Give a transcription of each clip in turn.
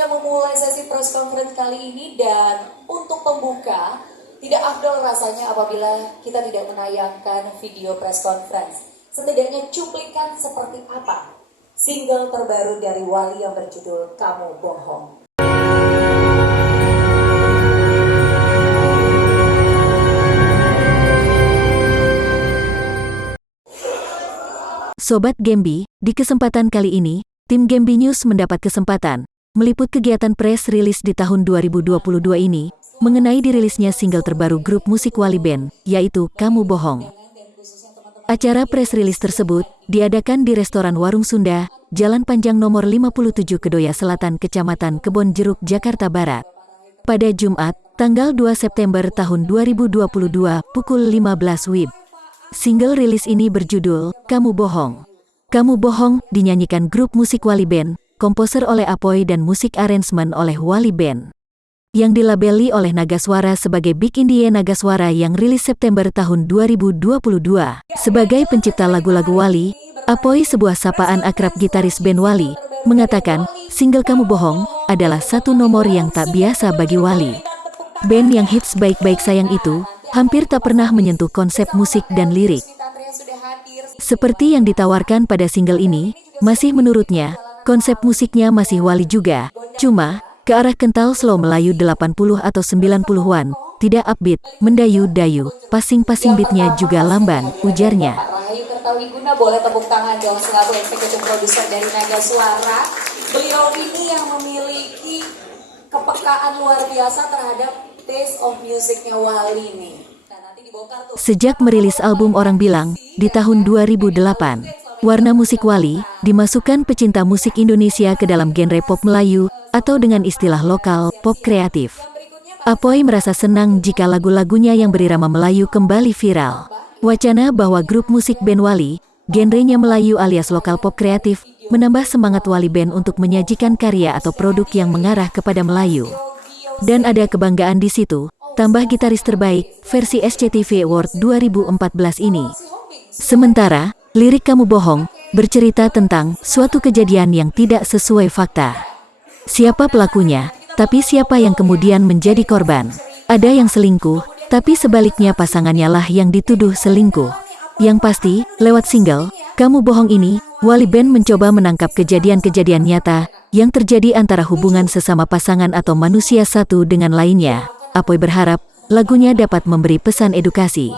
saja memulai sesi press conference kali ini, dan untuk pembuka, tidak afdol rasanya apabila kita tidak menayangkan video press conference. Setidaknya cuplikan seperti apa single terbaru dari Wali yang berjudul Kamu Bohong. Sobat Gembi, di kesempatan kali ini, tim Gembi News mendapat kesempatan meliput kegiatan press release di tahun 2022 ini mengenai dirilisnya single terbaru grup musik Wali Band, yaitu Kamu Bohong. Acara press release tersebut diadakan di restoran Warung Sunda, Jalan Panjang nomor 57 Kedoya Selatan, Kecamatan Kebon Jeruk, Jakarta Barat. Pada Jumat, tanggal 2 September tahun 2022 pukul 15 WIB. Single rilis ini berjudul Kamu Bohong. Kamu Bohong dinyanyikan grup musik Wali Band, komposer oleh Apoy dan musik arrangement oleh Wali Band. Yang dilabeli oleh Nagaswara sebagai Big Indie Nagaswara yang rilis September tahun 2022. Sebagai pencipta lagu-lagu Wali, Apoy, sebuah sapaan akrab gitaris band Wali, mengatakan single Kamu Bohong adalah satu nomor yang tak biasa bagi Wali. Band yang hits Baik-Baik Sayang itu hampir tak pernah menyentuh konsep musik dan lirik. Seperti yang ditawarkan pada single ini, masih menurutnya, konsep musiknya masih Wali juga, cuma ke arah kental slow Melayu 80 atau 90-an, tidak upbeat, mendayu-dayu, passing-passing beatnya juga lamban, ujarnya. Rahayu Kertawiguna, boleh tepuk tangan dong selaku eksekutif produser dari Nagaswara. Beliau ini yang memiliki kepekaan luar biasa terhadap taste of musiknya Wali nih. Nah, nanti dibongkar tuh. Sejak merilis album Orang Bilang di tahun 2008, warna musik Wali dimasukkan pecinta musik Indonesia ke dalam genre pop Melayu atau dengan istilah lokal, pop kreatif. Apoy merasa senang jika lagu-lagunya yang berirama Melayu kembali viral. Wacana bahwa grup musik band Wali, genrenya Melayu alias lokal pop kreatif, menambah semangat Wali Band untuk menyajikan karya atau produk yang mengarah kepada Melayu. Dan ada kebanggaan di situ, tambah gitaris terbaik versi SCTV Award 2014 ini. Sementara, lirik Kamu Bohong bercerita tentang suatu kejadian yang tidak sesuai fakta. Siapa pelakunya, tapi siapa yang kemudian menjadi korban. Ada yang selingkuh, tapi sebaliknya pasangannya lah yang dituduh selingkuh. Yang pasti, lewat single Kamu Bohong ini, Wali Band mencoba menangkap kejadian-kejadian nyata yang terjadi antara hubungan sesama pasangan atau manusia satu dengan lainnya. Apoy berharap lagunya dapat memberi pesan edukasi.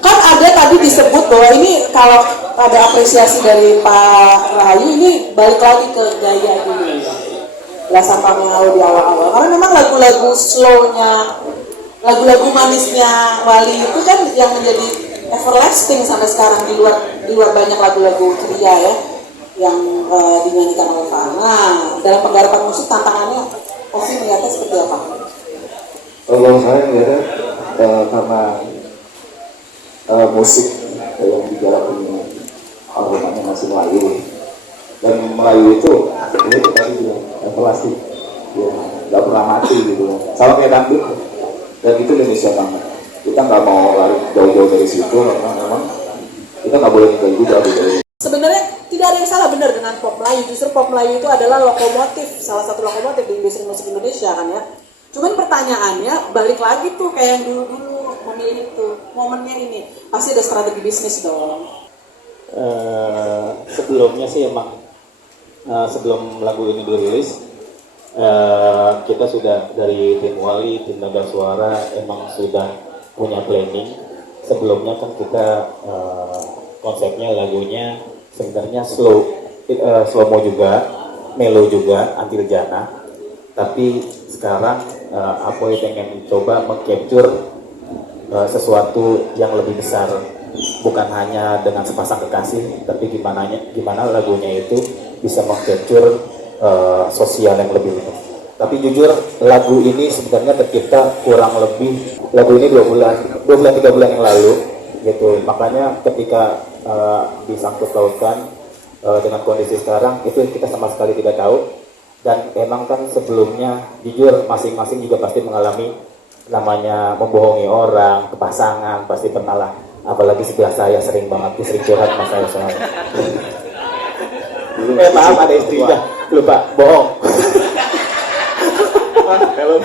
Kan ada tadi disebut bahwa ini kalau ada apresiasi dari Pak Rahayu, ini balik lagi ke gaya dulu, rasa pamau di awal-awal. Karena memang lagu-lagu slownya, lagu-lagu manisnya Wali itu kan yang menjadi everlasting sampai sekarang, di luar banyak lagu-lagu ceria ya yang dinyanyikan oleh Pak. Nah, dalam penggarapan musik tantangannya pasti melihatnya seperti apa? Kalau saya melihatnya karena musik yang digarap ini aromanya masih Melayu, dan Melayu itu ini tadi juga plastik ya, nggak pernah mati gitu, sama kayak dangdut, dan itu Indonesia banget. Kita nggak mau lari jauh-jauh dari situ karena memang kita nggak boleh tinggal juga gitu. Sebenarnya Tidak ada yang salah benar dengan pop Melayu. Justru pop Melayu itu adalah lokomotif, salah satu lokomotif di industri musik Indonesia kan ya. Cuman pertanyaannya balik lagi tuh kayak yang dulu-dulu memilih tuh momennya ini pasti ada strategi bisnis dong. Sebelumnya sih emang sebelum lagu ini dirilis kita sudah dari tim Wali, tim Nagaswara emang sudah punya planning. Sebelumnya kan kita konsepnya lagunya sebenarnya slow-mo juga, melo juga, anti jana. Tapi sekarang Apoy pengen coba meng-capture sesuatu yang lebih besar, bukan hanya dengan sepasang kekasih, tapi gimana lagunya itu bisa meng-capture sosial yang lebih luas. Tapi jujur lagu ini sebenarnya tercipta kurang lebih, lagu ini 3 bulan yang lalu gitu. Makanya ketika disangkut pautkan dengan kondisi sekarang itu kita sama sekali tidak tahu. Dan emang kan sebelumnya jujur masing-masing juga pasti mengalami namanya membohongi orang, kepasangan, pasti pernah lah. Apalagi sebelah saya sering banget sering curhat sama saya soalnya. Maaf ada istrinya. lupa, bohong. Kalau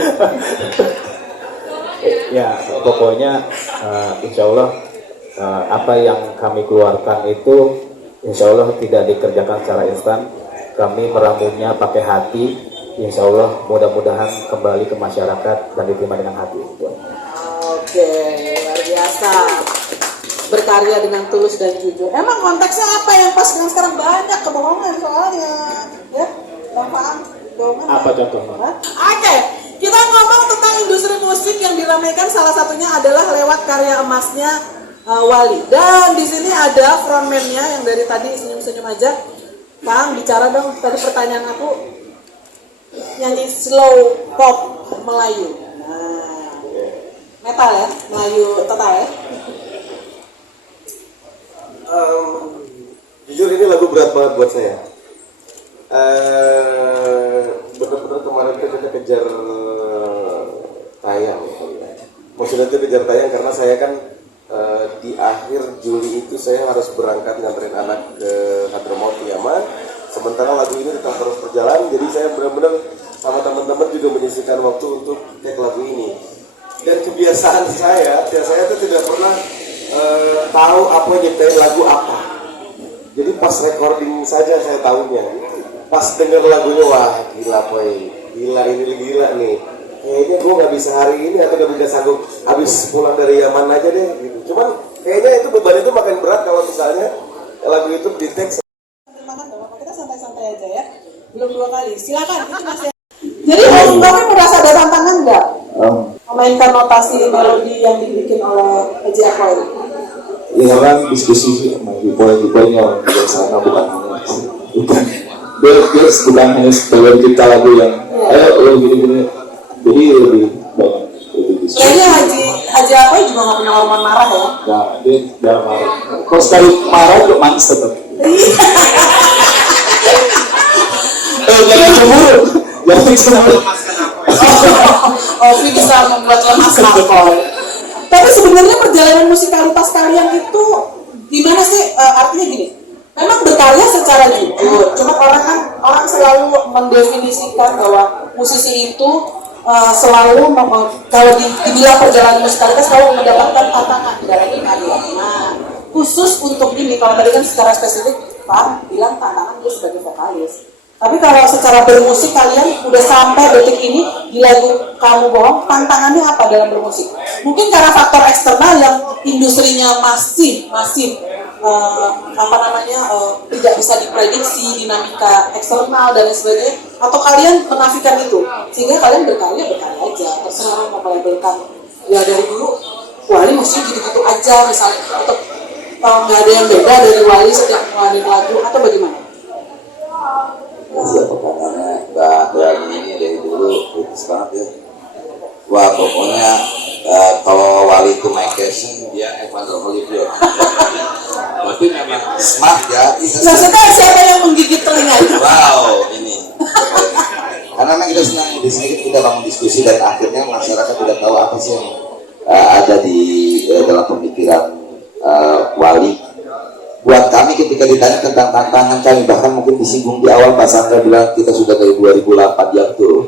ya pokoknya insya Allah apa yang kami keluarkan itu insya Allah tidak dikerjakan secara instan. Kami meramunya pakai hati. Insya Allah mudah-mudahan kembali ke masyarakat dan diterima dengan hati. Oke, luar biasa. Berkarya dengan tulus dan jujur. Emang konteksnya apa yang pas dengan sekarang? Banyak kebohongan soalnya. Ya, Bang bohongan. Apa contohnya? Oke, kita ngomong tentang industri musik yang diramaikan, salah satunya adalah lewat karya emasnya Wali. Dan di sini ada frontman-nya yang dari tadi senyum-senyum aja. Kang, bicara dong. Tadi pertanyaan aku nyanyi slow pop Melayu. Nah, metal ya, Melayu total ya. Jujur ini lagu berat banget buat saya. Benar-benar kemarin itu kita kejar tayang. Maksudnya itu kejar tayang karena saya kan di akhir Juli itu saya harus berangkat nganterin anak ke Hadramaut Yaman. Sementara lagu ini tetap terus berjalan, jadi saya benar-benar sama teman-teman juga menyisihkan waktu untuk take lagu ini. Dan kebiasaan saya tuh tidak pernah tahu apa nyiptain lagu apa. Jadi pas recording saja saya tahunya. Pas denger lagunya, wah gila boy, gila ini gila nih. Kayaknya gue nggak bisa hari ini atau nggak bisa sanggup habis pulang dari Yaman aja deh. Gitu. Cuman kayaknya itu beban itu makin berat kalau misalnya lagu itu di teks. Kita santai-santai aja ya. Belum 2 kali. Silakan. Itu masih. Jadi kamu merasa ada tantangan nggak? Memainkan notasi melodi yang dibikin oleh Haji Akbar. Ya orang diskusi sih, poin-poinnya orang di sana bukan hanya sebagai kita lagu yang ayo gini-gini. Jadi lebih banyak lebih diskusi. Kayaknya Haji Akbar juga nggak punya hormon marah ya? Nah, dia jangan marah. Kalau sekali marah juga manis tetap. Jangan cemburu. Jangan cemburu. Ovi bisa membuat lemas alkohol. Tapi sebenarnya perjalanan musikalitas kalian itu gimana sih? Artinya gini, memang berkarya secara jujur. Cuma orang selalu mendefinisikan bahwa musisi itu selalu kalau dibilang perjalanan musikalitas selalu mendapatkan tantangan dalam berkarya. Nah, khusus untuk ini, kalau tadi kan secara spesifik Pak bilang tantangan dia sebagai vokalis. Tapi kalau secara bermusik kalian udah sampai detik ini di lagu Kamu Bohong, tantangannya apa dalam bermusik? Mungkin karena faktor eksternal yang industrinya masih tidak bisa diprediksi, dinamika eksternal dan lain sebagainya, atau kalian menafikan itu sehingga kalian berkarya aja, terserah mau melabelkan ya dari dulu Wali musik gitu-gitu aja misalnya, atau nggak ada yang beda dari Wali setiap ngeluarin lagu atau bagaimana? Siapa katanya Mbak Berani ini dari dulu bagus banget ya. Wah pokoknya kalau Wali itu my passion, dia Evander Holyfield. Tapi memang smart ya. Maksudnya siapa yang menggigit telinga? Wow ini. Karena memang kita senang di sini kita bangun diskusi dan akhirnya masyarakat tidak tahu apa sih yang ada di dalam pemikiran Wali. Buat kami ketika ditanya tentang tantangan kami, bahkan mungkin disinggung di awal Pak Sandra bilang kita sudah dari 2008 ya tuh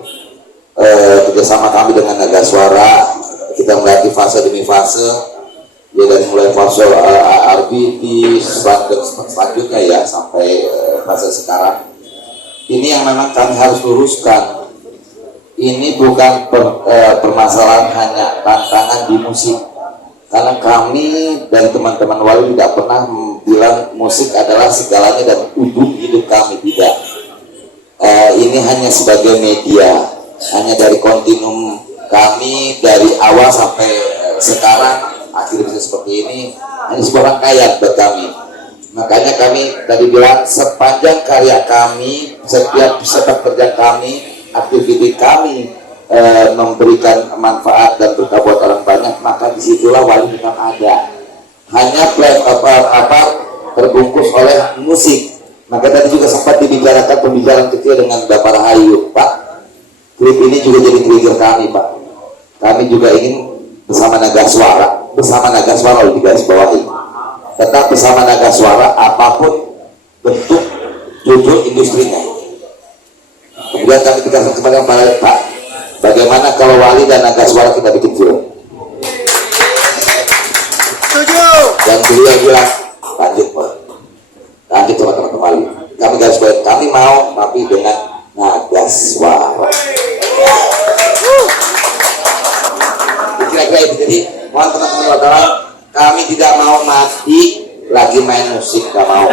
kerjasama kami dengan Naga Suara, kita mulai fase demi fase ya, dari mulai fase RBT selanjutnya ya sampai fase sekarang ini yang memang kami harus luruskan. Ini bukan permasalahan hanya tantangan di musik, karena kami dan teman-teman Wali tidak pernah bilang musik adalah segalanya dan ujung hidup kami, tidak. Ini hanya sebagai media, hanya dari kontinum kami dari awal sampai sekarang akhirnya bisa seperti ini, hanya sebuah rangkaian buat kami. Makanya kami tadi bilang sepanjang karya kami, setiap sepak kerja kami, aktivitas kami memberikan manfaat dan berkah buat orang banyak, maka disitulah Wali tetap ada. Hanya terbungkus oleh musik. Maka tadi juga sempat dibicarakan pembicaraan kecil dengan Bapak Rahayu, Pak. Klip ini juga jadi trigger kami, Pak. Kami juga ingin bersama Naga Suara lebih garis bawahi. Tetap bersama Naga Suara apapun bentuk jujur industrinya. Kemudian kami tegaskan kepada Pak, bagaimana kalau Wali dan Naga Suara kita bikin film? Setuju. Dan beliau bilang, lanjut Pak, lanjut sama teman-teman Wali. Kami garis bawahi, kami mau tapi dengan Naga Suara. Kira-kira itu. Jadi mohon teman-teman wartawan, kami tidak mau mati lagi main musik, tidak mau.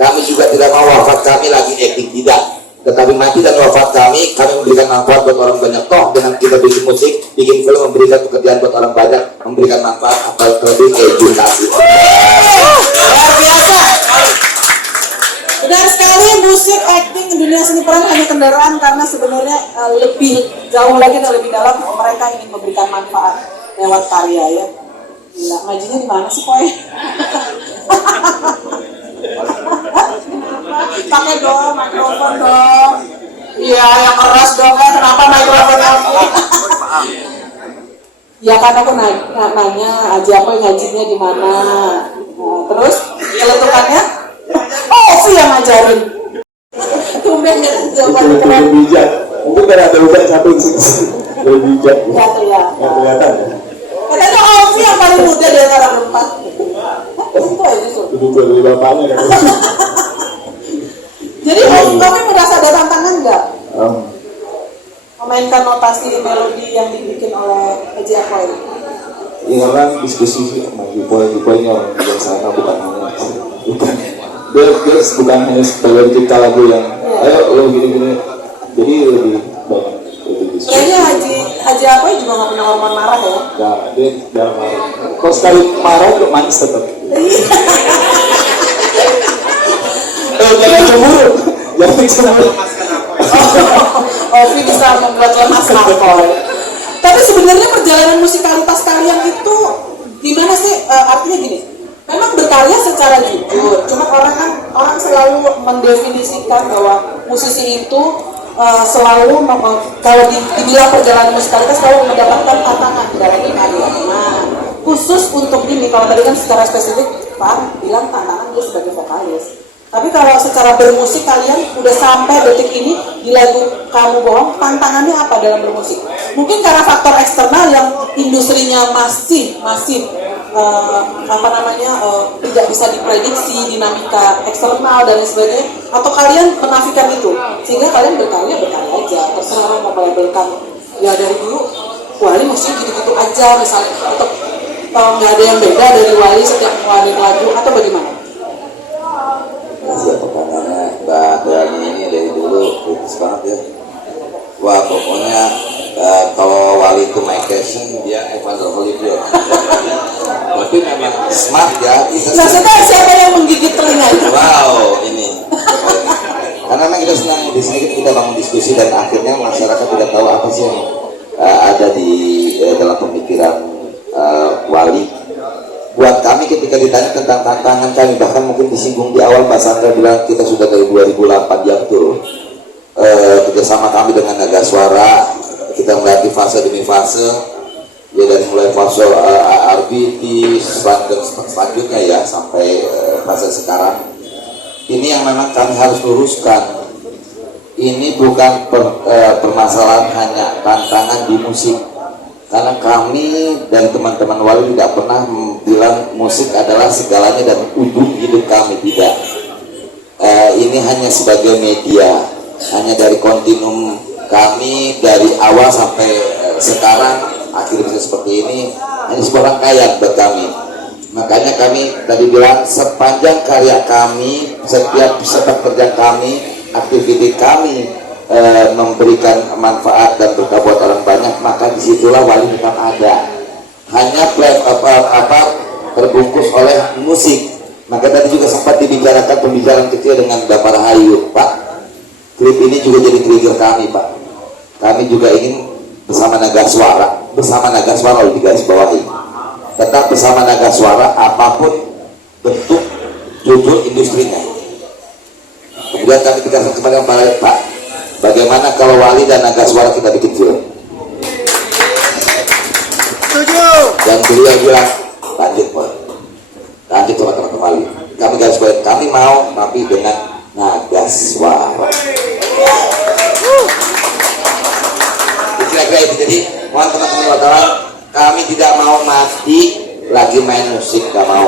Kami juga tidak mau wafat kami lagi acting, tidak. Tetapi mati dan wafat kami memberikan manfaat buat orang banyak. Toh dengan kita bikin musik, bikin film, memberikan pekerjaan buat orang banyak, memberikan manfaat atau lebih edukasi. Luar biasa. Benar sekali, musik, acting, dunia seni peran hanya kendaraan, karena sebenarnya lebih jauh lagi dan lebih dalam mereka ingin memberikan manfaat lewat karya ya. Gila, ngajinya di mana sih Poy? Pakai dong, mikrofon dong. Iya, yang keras dong kan, kenapa mikrofon aku? Ya kan aku nanya aja apa ngajinya di mana. Nah, terus keletukannya, oh Ovi yang ngajarin. Tumben ya jawaban keren. Lebih bijak. Mungkin karena ada udah satu di sini. Lebih bijak. Ya tuh ya. Nggak kelihatan ya. Katanya Ovi yang paling muda di antara berempat. Itu aja tuh. Lebih dari bapaknya kan. Jadi Ovi merasa ada tantangan nggak? Memainkan notasi melodi yang dibikin oleh Haji Apoy. Ini orang diskusi sama Gipoy ini orang bijaksana, bukan hanya dia bukan hanya sebagai pencipta lagu yang ayo lo gini-gini, jadi lebih banyak lebih diskusi. Kayaknya Haji Apoy juga nggak punya hormon marah ya? Nggak, dia jarang marah. Kalau sekali marah itu manis tetap. Jangan cemburu, jangan cemburu. Ovi bisa membuat lemas Apoy. Tapi sebenarnya perjalanan musikalitas kalian itu gimana sih? Artinya gini, memang berkarya secara jujur. Cuma orang selalu mendefinisikan bahwa musisi itu selalu kalau dibilang perjalanan musikalitas selalu mendapatkan tantangan dari karya. Nah, khusus untuk ini, kalau tadi kan secara spesifik Pak bilang tantangan dia sebagai vokalis. Tapi kalau secara bermusik kalian udah sampai detik ini di lagu Kamu Bohong, tantangannya apa dalam bermusik? Mungkin karena faktor eksternal yang industrinya masih tidak bisa diprediksi, dinamika eksternal dan lain sebagainya, atau kalian menafikan itu sehingga kalian berkarya aja, terserah mau melabelkan ya dari dulu Wali musik gitu-gitu aja misalnya, atau nggak ada yang beda dari Wali setiap ngeluarin lagu, atau bagaimana? Siapa pertanyaannya Mbak Dani ini dari dulu kritis banget ya. Wah pokoknya kalau Wali itu my passion, dia Evander Holyfield. Tapi memang smart ya. Maksudnya siapa yang menggigit telinga itu? Wow ini. Karena memang kita senang di sini kita bangun diskusi dan akhirnya masyarakat tidak tahu apa sih yang ada di dalam pemikiran Wali. Buat kami ketika ditanya tentang tantangan kami, bahkan mungkin disinggung di awal Mbak Sandra bilang kita sudah dari 2008 yang tuh kerjasama kami dengan Naga Suara, kita melewati fase demi fase ya, dari mulai fase RBT selanjutnya ya sampai fase sekarang ini yang memang kami harus luruskan. Ini bukan permasalahan hanya tantangan di musik, karena kami dan teman-teman Wali tidak pernah bilang musik adalah segalanya dan ujung hidup kami, tidak. Ini hanya sebagai media, hanya dari kontinum kami dari awal sampai sekarang akhirnya bisa seperti ini, hanya sebuah rangkaian buat kami. Makanya kami tadi bilang sepanjang karya kami, setiap pekerjaan kami, aktivitas kami memberikan manfaat dan berkah buat orang banyak, maka disitulah Wali tetap ada. Hanya terbungkus oleh musik. Maka tadi juga sempat dibicarakan pembicaraan kecil dengan Bapak Rahayu, Pak. Klip ini juga jadi trigger kami, Pak. Kami juga ingin bersama Naga Suara oleh digaris bawahi. Tetap bersama Naga Suara apapun bentuk judul industrinya. Kemudian kami tegaskan kepada Pak, bagaimana kalau Wali dan Naga Suara kita bikin film? Setuju. Dan beliau bilang, lanjut Pak, lanjut sama teman-teman Wali. Kami garis bawahi, kami mau tapi dengan Naga Suara. kira-kira itu. Jadi mohon teman-teman wartawan, kami tidak mau mati lagi main musik, gak mau.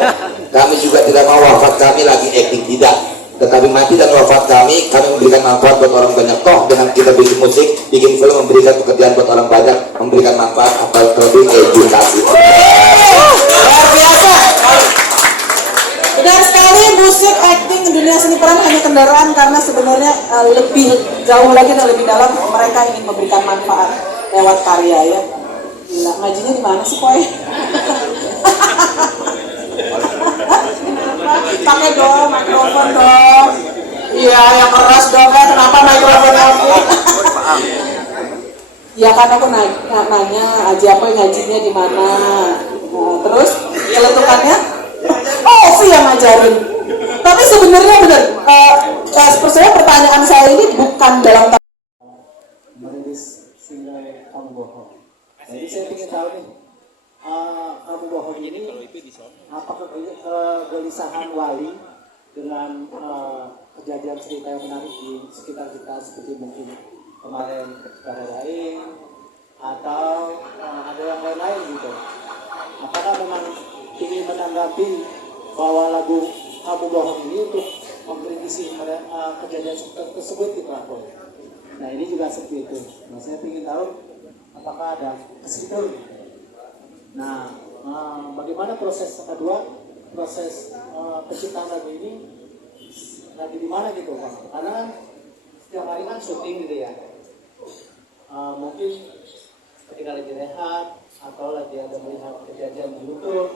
Kami juga tidak mau wafat kami lagi acting, tidak. Tetapi mati dan wafat kami memberikan manfaat buat orang banyak. Toh dengan kita bikin musik, bikin film, memberikan pekerjaan buat orang banyak, memberikan manfaat, atau terlebih edukasi. Luar biasa. Benar sekali, musik, acting, dunia seni peran hanya kendaraan, karena sebenarnya lebih jauh lagi dan lebih dalam mereka ingin memberikan manfaat lewat karya ya. Gila, ngajinya di mana sih Poy? Pakai dong mikrofon dong. Iya, yang keras dong ya. Kenapa mikrofon aku? Ya kan aku nanya aja apa ngajinya di mana. Nah, terus keletukannya, oh Ovi yang ngajarin. Tapi sebenarnya benar. Percaya pertanyaan saya ini bukan dalam merilis single Kamu Bohong. Jadi saya ingin tahu nih, Kamu Bohong ini apakah kegelisahan Wali dengan kejadian cerita yang menarik di sekitar kita seperti mungkin kemarin Baradae atau ada yang lain-lain gitu. Apakah memang ingin menanggapi bahwa lagu Kamu Bohong ini untuk memprediksi kejadian tersebut gitu aku. Nah ini juga seperti itu. Nah saya ingin tahu apakah ada kesitu. Nah bagaimana proses kedua, proses penciptaan lagu ini lagi di mana gitu Pak? Karena kan setiap hari kan syuting gitu ya. Mungkin ketika lagi rehat atau lagi ada melihat kejadian di YouTube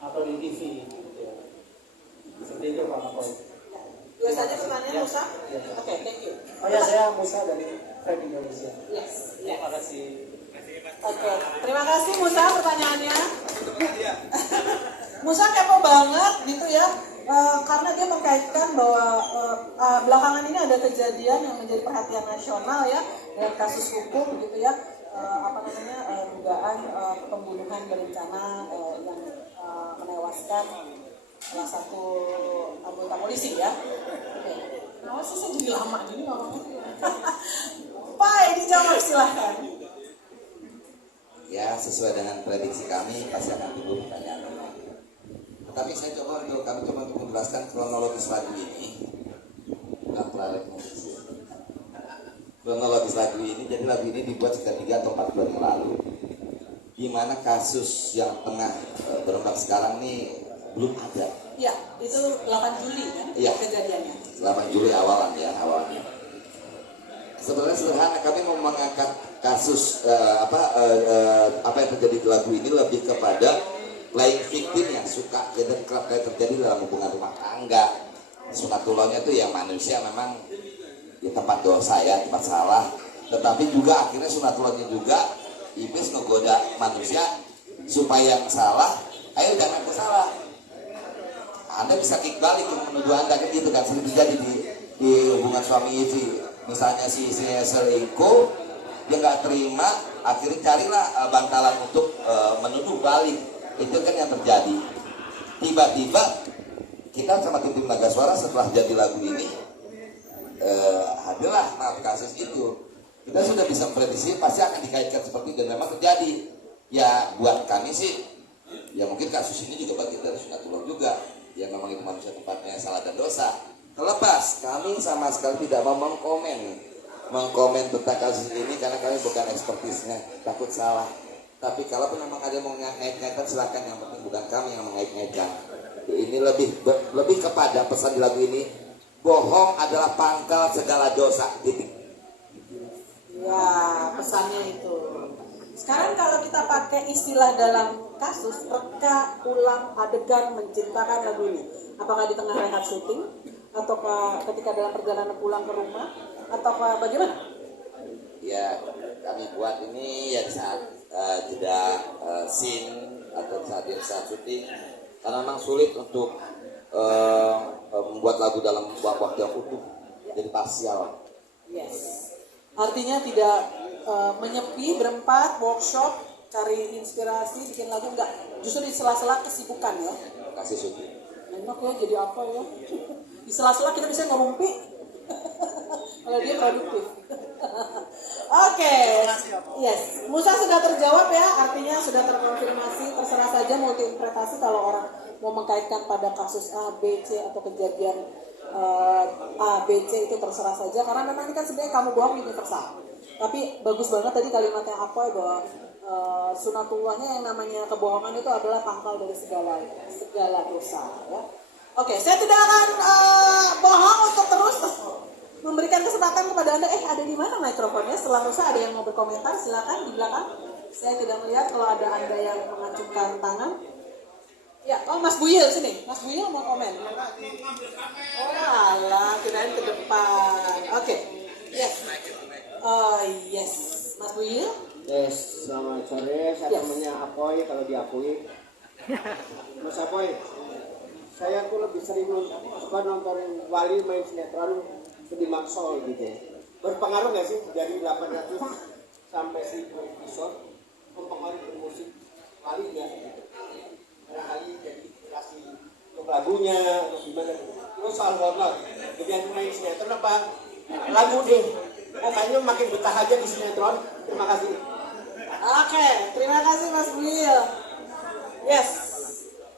atau di TV gitu ya. Seperti itu Pak Makoy. dua saja pertanyaan Musa. Oke, thank you. Oh ya, saya Musa dari Fred Indonesia. Yes. Terima kasih. Oke, terima kasih Musa pertanyaannya. Musa kepo banget gitu ya, karena dia mengkaitkan bahwa belakangan ini ada kejadian yang menjadi perhatian nasional ya, dengan kasus hukum gitu ya, dugaan pembunuhan berencana yang menewaskan salah satu anggota polisi ya. Oke, kenapa sih saya jadi lama gini ngomongnya? Pak, ini jawab silahkan. Ya, sesuai dengan prediksi kami pasti akan timbul pertanyaan. Tapi saya coba untuk menjelaskan kronologis lagu ini. Kronologis lagu ini, jadi lagu ini dibuat sekitar 3 atau 4 bulan yang lalu, di mana kasus yang tengah berombak sekarang ini belum ada. Ya, itu 8 Juli kan Iya. kejadiannya. 8 Juli awalnya. Sebenarnya sederhana, kami mau mengangkat kasus apa yang terjadi di lagu ini lebih kepada playing victim yang suka jadi kerap kali terjadi dalam hubungan rumah tangga. Sunatullahnya itu yang manusia memang di tempat dosa ya, tempat salah. Tetapi juga akhirnya sunatullahnya juga iblis ngegoda manusia supaya yang salah, ayo jangan kesalah. Anda bisa kick balik menuduh Anda kan gitu kan, sering terjadi di hubungan suami istri. Misalnya si selingkuh, dia nggak terima, akhirnya carilah bantalan untuk menuduh balik. Itu kan yang terjadi. Tiba-tiba kita sama tim Nagasuara setelah jadi lagu ini hadirlah kasus itu. Kita sudah bisa memprediksi pasti akan dikaitkan seperti itu, dan memang terjadi. Ya buat kami sih, ya mungkin kasus ini juga bagian dari sunatullah juga. Ya memang itu manusia tempatnya salah dan dosa. Terlepas kami sama sekali tidak mau mengkomen tentang kasus ini karena kami bukan ekspertisnya, takut salah. Tapi kalau memang ada yang mau ngait-ngaitan silakan, yang penting bukan kami yang mengait-ngaitkan. Ini lebih kepada pesan di lagu ini, bohong adalah pangkal segala dosa. Titik. Ya, pesannya itu. Sekarang kalau kita pakai istilah dalam kasus, reka ulang adegan menciptakan lagu ini. Apakah di tengah rehat syuting, ataukah ketika dalam perjalanan pulang ke rumah, ataukah bagaimana? Ya, kami buat ini ya saat jeda scene atau saat syuting, karena memang sulit untuk membuat lagu dalam waktu yang utuh, jadi parsial. Yes. Artinya tidak menyepi berempat, workshop, cari inspirasi, bikin lagu, enggak. Justru di sela-sela kesibukan ya. Kasih syuting. Enak ya, jadi apa ya? Di sela-sela kita bisa ngerumpi. Kalau dia produktif. Oke, yes. Musa sudah terjawab ya, artinya sudah terkonfirmasi. Terserah saja multi-interpretasi kalau orang mau mengkaitkan pada kasus A, B, C atau kejadian A, B, C itu terserah saja. Karena memang ini kan sebenarnya kamu bohong universal. Tapi bagus banget tadi kalimatnya apa ya, bahwa sunatullahnya yang namanya kebohongan itu adalah pangkal dari segala dosa. Ya. Oke, saya tidak akan bohong untuk terus memberikan kesempatan kepada Anda. Ada di mana mikrofonnya? Setelah Musa ada yang mau berkomentar, silakan di belakang. Saya tidak melihat kalau ada Anda yang mengacungkan tangan. Ya, Mas Buyil sini. Mas Buyil mau komen. Oh alah, kirain ke depan. Oke. Yes. Yes. Mas Buyil. Yes, selamat sore. Saya namanya Apoy kalau diakui. Mas Apoy, saya tuh lebih sering nontonin Wali main sinetron di Maksol gitu. Berpengaruh nggak sih dari 800 sampai 1000 episode? Mempengaruhi ke musik Wali nggak? Barangkali jadi inspirasi untuk lagunya atau gimana? Terus soal hormat, dengan main sinetron apa? Lagu deh. Kayaknya makin betah aja di sinetron. Terima kasih. Oke, terima kasih Mas Buyil. Yes,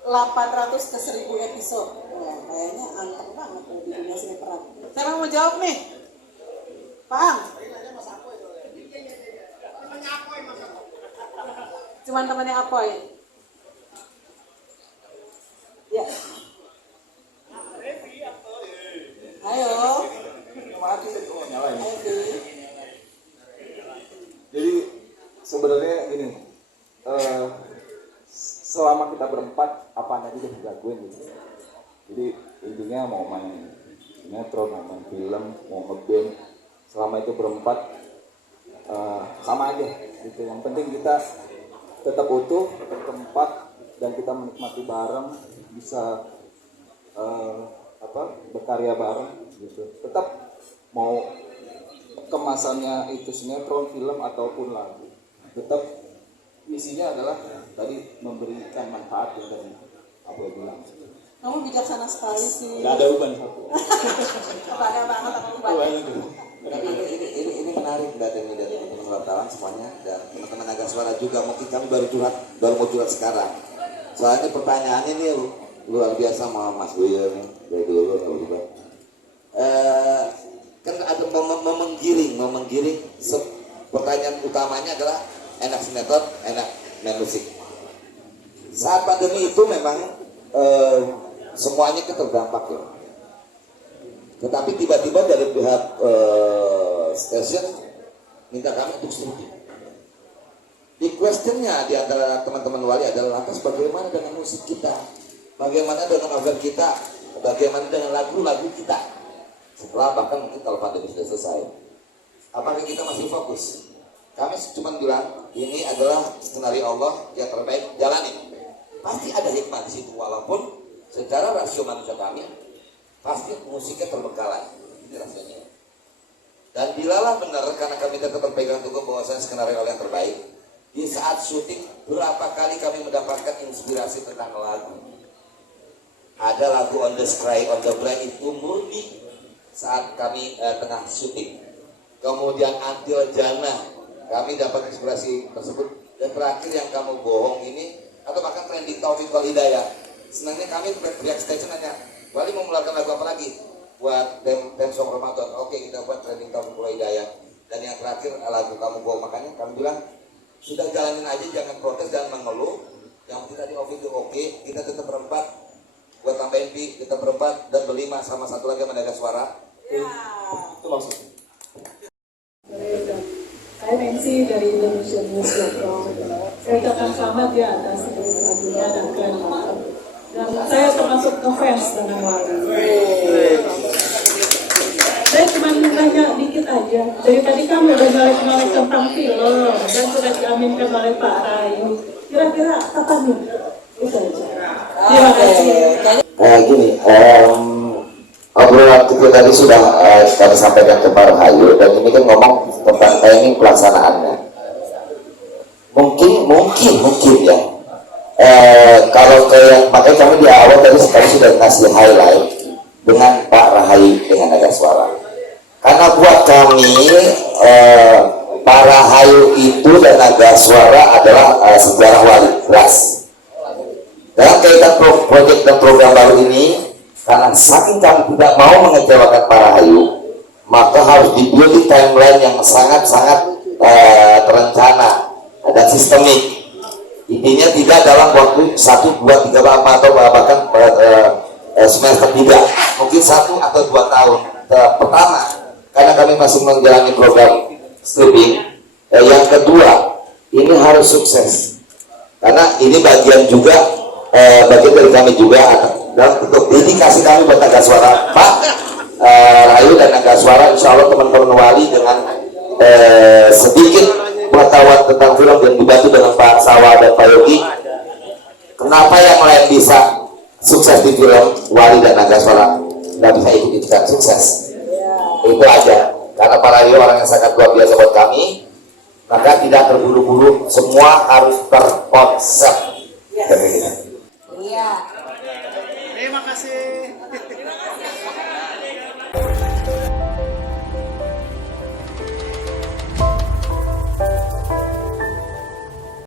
800 ke 1000 episode. Wah, kayaknya anteng banget di dunia sinetron. Siapa mau jawab nih? Paham? Cuman temannya Apoy. Ya. Ayo. Jadi sebenarnya gini, selama kita berempat apa aja kita dilakuin gitu. Jadi intinya mau main sinetron, mau main film, mau ngeband, selama itu berempat sama aja gitu. Yang penting kita tetap utuh, tetap tempat, dan kita menikmati bareng, bisa berkarya bareng gitu. Tetap mau kemasannya itu sinetron, film ataupun lagu, tetap misinya adalah tadi memberikan manfaat yang tadi apa yang bilang. Kamu bijaksana sekali sih. Gak ada uban satu. Kepada banget sama uban. Tapi ini menarik dari teman-teman wartawan semuanya dan teman-teman Naga Suara juga. Mungkin kami baru mau curhat sekarang. Soalnya pertanyaannya ini luar biasa sama Mas Buyil nih dari dulu. Kan ada memenggiring. Pertanyaan utamanya adalah enak sinetron, enak main musik. Saat pandemi itu memang semuanya terdampak ya. Tetapi tiba-tiba dari pihak stasiun minta kami untuk studi. Di questionnya di antara teman-teman Wali adalah lantas bagaimana dengan musik kita, bagaimana dengan organ kita, bagaimana dengan lagu-lagu kita. Setelah bahkan mungkin kalau pandemi sudah selesai, apakah kita masih fokus? Kami cuma bilang ini adalah skenario Allah yang terbaik, jalani. Pasti ada hikmah di situ, walaupun secara rasio manusia kami pasti musiknya terbengkalai. Ini rasanya. Dan bilalah benar karena kami tetap berpegang teguh bahwasanya skenario Allah yang terbaik. Di saat syuting berapa kali kami mendapatkan inspirasi tentang lagu. Ada lagu On the Sky, On the Blind itu murni saat kami tengah syuting. Kemudian Antil Jana kami dapat inspirasi tersebut. Dan terakhir yang kamu bohong ini, atau bahkan trending Taufik Wal Hidayah. Senangnya kami pihak station nanya, Wali mau mengeluarkan lagu apa lagi buat theme song Ramadan? Oke, kita buat trending Taufik Wal Hidayah. Dan yang terakhir lagu kamu bohong. Makanya kami bilang sudah jalanin aja, jangan protes, jangan mengeluh. Yang penting tadi Ovi itu oke, kita tetap berempat. Buat tambahin Pi, kita berempat dan berlima sama satu lagi Naga Suara. Itu maksudnya. Saya Nancy dari Indonesia News.com. Saya ucapkan selamat ya atas lagunya dan keren banget. Dan saya termasuk ngefans dengan Wali. Saya cuma nanya dikit aja. Dari tadi kamu udah ngalek-ngalek tentang film dan sudah diaminkan oleh Pak Rayu. Kira-kira kapan nih? Itu aja. Terima kasih. Gini, obrolan kita tadi sudah kami sampaikan ke Pak Rahayu, dan ini kan ngomong tentang timing pelaksanaannya. Mungkin ya. Kalau kayak makanya kami di awal tadi sudah kasih highlight dengan Pak Rahayu dengan Naga Suara. Karena buat kami Para Hayu itu dan Naga Suara adalah sejarah wali keras. Dalam kaitan proyek dan program baru ini, karena saking kami tidak mau mengecewakan para Hayu, maka harus dibuat di timeline yang sangat-sangat terencana dan sistemik. Intinya tidak dalam waktu 1, 2, 3 atau bahkan semester 3, mungkin 1 atau 2 tahun. Pertama, karena kami masih menjalani program streaming. Yang kedua, ini harus sukses. Karena ini bagian juga, bagian dari kami juga dalam bentuk dedikasi kami buat Naga Suara. Pak Rahayu dan Naga Suara, insya Allah teman-teman wali dengan sedikit pengetahuan tentang film dan dibantu dengan Pak Sawa dan Pak Yogi, kenapa yang lain bisa sukses di film Wali dan Naga Suara nggak bisa ikut-ikutan sukses? Itu aja. Karena Pak Rahayu orang yang sangat luar biasa buat kami, maka tidak terburu-buru, semua harus terkonsep.